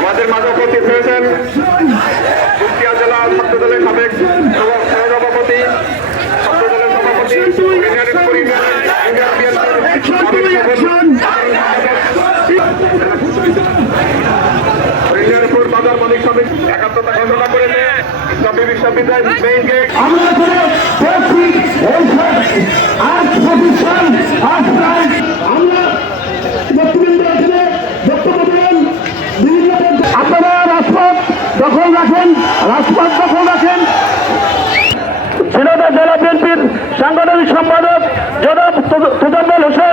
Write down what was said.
আমাদের মাঝে উপস্থিত হয়েছেন কুষ্টিয়া জেলা ছাত্রদলের সাবেক সহসভাপতি ছাত্রদলের সভাপতি বাজার মালিক সমিতি একাত্মতা ঘোষণা করেছে বিশ্ববিদ্যালয় মেইন দখল রাখেন রাজপথ দখল রাখেন। ঝিনাইদহ জেলা বিএনপির সাংগঠনিক সম্পাদক জনাব তুজাম্বল হোসেন